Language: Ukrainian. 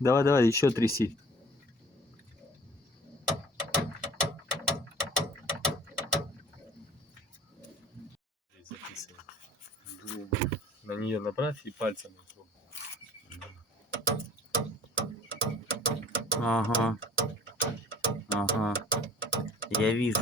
Давай, давай, еще тряси. На нее направь и пальцем. Ага. Ага. Я вижу.